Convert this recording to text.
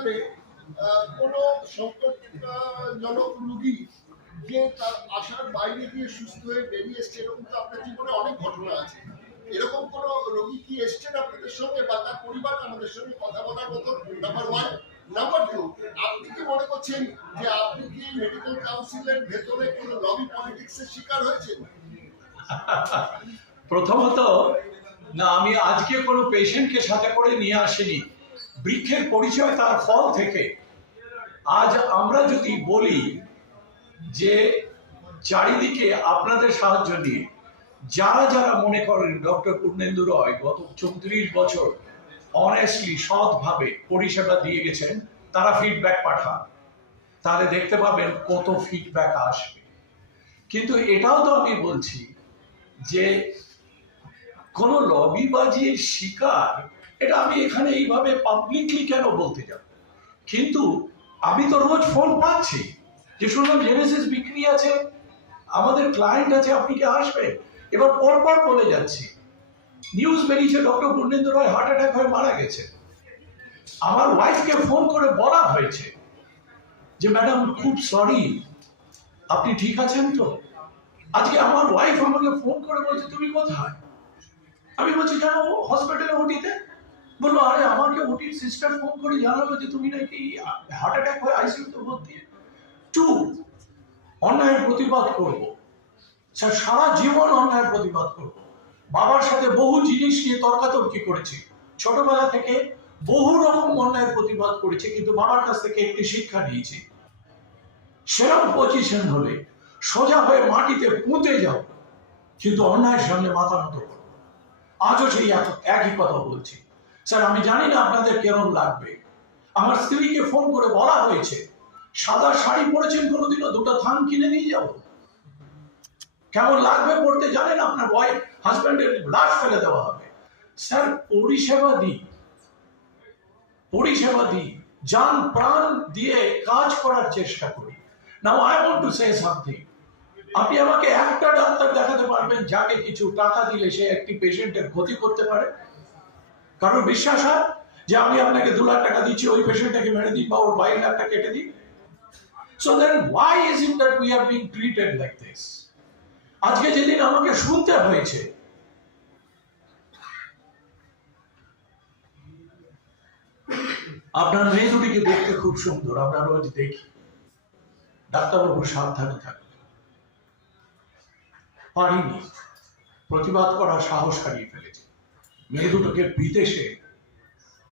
হাসপাতালে কোনো সংকটজনক রোগী যে তার আশার বাইরে গিয়ে সুস্থ হয়ে বেরিয়ে এসছে, এরকম তো আপনার জীবনে অনেক ঘটনা আছে। এরকম কোন রোগী কি এসছেন আপনাদের সঙ্গে বা তার পরিবার আমাদের সঙ্গে কথা বলার মতো? Number one. নাম্বার টু, আপনি কি মনে করছেন যে আপনি কি মেডিকেল কাউন্সিলের ভেতরে কোনো লবি পলিটিক্সের শিকার হয়েছেন? প্রথমত, না, আমি আজকে কোনো পেশেন্টকে সাথে করে নিয়ে আসিনি। বৃক্ষের পরিচয় তার ফল থেকে। আজ আমরা যদি বলি যে চারিদিকে আপনাদের সাহায্য নিয়ে যারা যারা মনে করেন ডক্টর পূর্ণেন্দু রয় গত 34 বছর অনেস্টলি সৎভাবে পরিষেবা দিয়ে গেছেন, তারা ফিডব্যাক পাঠান, তাহলে দেখতে পাবেন কত ফিডব্যাক আসবে। কিন্তু এটাও তো আমি বলছি যে কোন লবিবাজির শিকার, এটা আমি এখানে এইভাবে পাবলিকলি কেন বলতে যাব? কিন্তু আমি তো রোজ ফোন পাচ্ছি যে শুনলাম জেনেসিস বিক্রি আছে, আমাদের ক্লায়েন্ট আছে, আপনি কি আসবেন? এবার পরপর বলে যাচ্ছি, নিউজ বেরিয়েছে ডক্টর পূর্ণেন্দু রয় হার্ট অ্যাটাক হয়ে মারা গেছে। আমার ওয়াইফকে ফোন করে বলা হয়েছে যে ম্যাডাম খুব সরি, আপনি ঠিক আছেন তো? আজকে আমার ওয়াইফ আমাকে ফোন করে বলছে তুমি কোথায়? আমি বলছি কেন, হসপিটালে ওটিতে। বললো আরে আমাকে ওটির সিস্টার ফোন করে জানালো যে তুমি নাকি হার্ট অ্যাটাক হয়ে আইসিইউতে ভর্তি। টু, অন্যায়ের প্রতিবাদ করব, সারা জীবন অন্যায়ের প্রতিবাদ করব। বাবার সাথে বহু জিনিস নিয়ে তর্কাতর্কি করেছি, ছোটবেলা থেকে বহু রকম অন্যায়ের প্রতিবাদ করেছি, কিন্তু বাবার কাছ থেকে একটি শিক্ষা নিয়েছি, সেরকম পজিশন হলে সোজা হয়ে মাটিতে পুঁতে যাও, কিন্তু অন্যায়ের সামনে মাথা নত করো। আজও সেই একই কথা বলছি। স্যার, আমি জানি না আপনাদের কেমন লাগবে, আমার স্ত্রীকে ফোন করে বলা হয়েছে সাদা শাড়ি পরেছেন কোনোদিনও, দুটো থান কিনে নিয়ে যাব। কেমন লাগবে পড়তে জানেন? আপনার ওয়াইফ হাজব্যান্ডের লাশ ফেলে দেওয়া হবে। স্যার, পরিষেবা দিই, জান প্রাণ দিয়ে কাজ করার চেষ্টা করি। Now I want to say something. আপনি আমাকে একটা ডাক্তার দেখাতে পারবেন যাকে কিছু টাকা দিলে সে একটি পেশেন্টের ক্ষতি করতে পারে? কারণ বিশ্বাস হয় যে আমি আপনাকে 2 লাখ টাকা দিচ্ছি, ওই পেশেন্টটাকে মেরে দিই বা ওর 22 লাখ টাকা কেটে দিই? So then why is it that we are being treated like this? আজকে যেদিন আমাকে শুনতে হয়েছে আপনার মেয়ে দুটিকে দেখতে খুব সুন্দর, আমরা রোজ দেখি, ডাক্তারবাবু সাবধানে থাকবে, পারিনি, প্রতিবাদ করার সাহস হারিয়ে ফেলেছে। মেয়ে দুটোকে বিদেশে